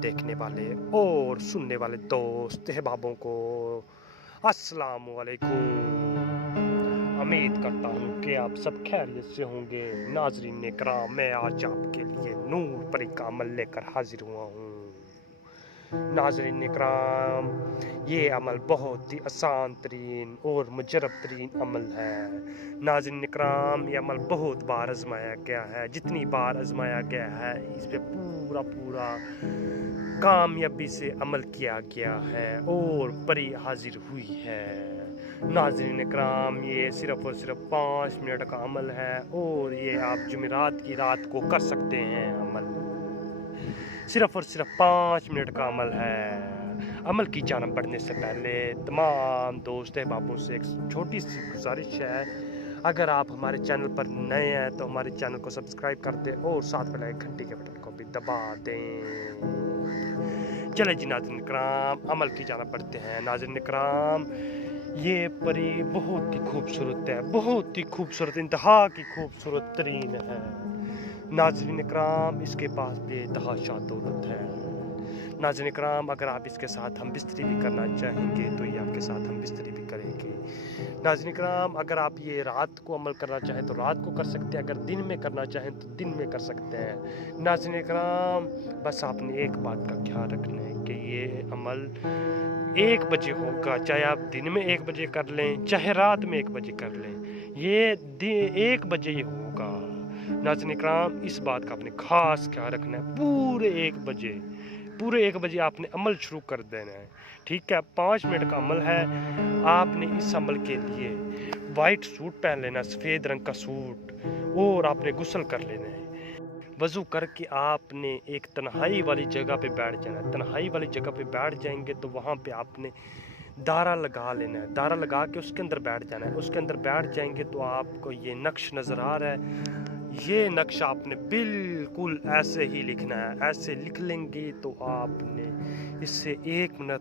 देखने वाले और सुनने वाले दोस्त अहबाबों को अस्सलाम वालेकुम। उम्मीद करता हूँ कि आप सब खैरियत से होंगे। नाज़रीन इकराम, मैं आज आपके लिए नूर परी का अमल लेकर हाजिर हुआ हूँ। नाज़रीन इकराम, ये अमल बहुत ही आसान तरीन और मुजरब तरीन अमल है। नाज़रीन इकराम, ये अमल बहुत बार आजमाया गया है। जितनी बार आजमाया गया है, इस पे पूरा कामयाबी से अमल किया गया है और परी हाजिर हुई है। नाज़रीन इकराम, ये सिर्फ़ और सिर्फ 5 मिनट का अमल है और ये आप जुमेरात की रात को कर सकते हैं। अमल सिर्फ़ और सिर्फ 5 मिनट का अमल है। अमल की जानब बढ़ने से पहले तमाम दोस्त अहबाबों से एक छोटी सी गुजारिश है, अगर आप हमारे चैनल पर नए हैं तो हमारे चैनल को सब्सक्राइब कर दें और साथ में लगे घंटी के बटन को भी दबा दें। चले जी नाज़रीन इकराम, अमल की जानब बढ़ते हैं। नाज़रीन इकराम, ये परी बहुत ही खूबसूरत है, बहुत ही खूबसूरत, इंतहा की खूबसूरत तरीन है। नाज़रीन इकराम, इसके पास बेतहाशा दौलत है। नाज़रीन इकराम, अगर आप इसके साथ हम बिस्तरी भी करना चाहेंगे तो ये आपके साथ हम बिस्तरी भी करेंगे। नाज़रीन इकराम, अगर आप ये रात को अमल करना चाहें तो रात को कर सकते हैं, अगर दिन में करना चाहें तो दिन में कर सकते हैं। नाज़रीन इकराम, बस आपने एक बात का ख्याल रखना है कि ये अमल 1 बजे होगा, चाहे आप दिन में 1 बजे कर लें, चाहे रात में 1 बजे कर लें, ये 1 बजे ही होगा। नाज़रीन इकराम, इस बात का आपने खास ख्याल रखना है। पूरे 1 बजे आपने अमल शुरू कर देना है, ठीक है। 5 मिनट का अमल है। आपने इस अमल के लिए वाइट सूट पहन लेना, सफ़ेद रंग का सूट, और आपने गुस्ल कर लेना है। वज़ू करके आपने एक तन्हाई वाली जगह पे बैठ जाना है। तन्हाई वाली जगह पे बैठ जाएंगे तो वहाँ पे आपने दारा लगा लेना है। दारा लगा के उसके अंदर बैठ जाना है। उसके अंदर बैठ जाएंगे तो आपको ये नक्श नज़र आ रहा है। ये नक्श आपने बिल्कुल ऐसे ही लिखना है। ऐसे लिख लेंगे तो आपने इससे 1 मिनट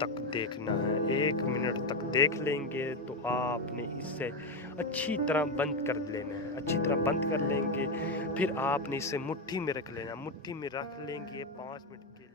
तक देखना है। 1 मिनट तक देख लेंगे तो आपने इससे अच्छी तरह बंद कर लेना है। अच्छी तरह बंद कर लेंगे, फिर आपने इसे मुट्ठी में रख लेना। मुट्ठी में रख लेंगे 5 मिनट के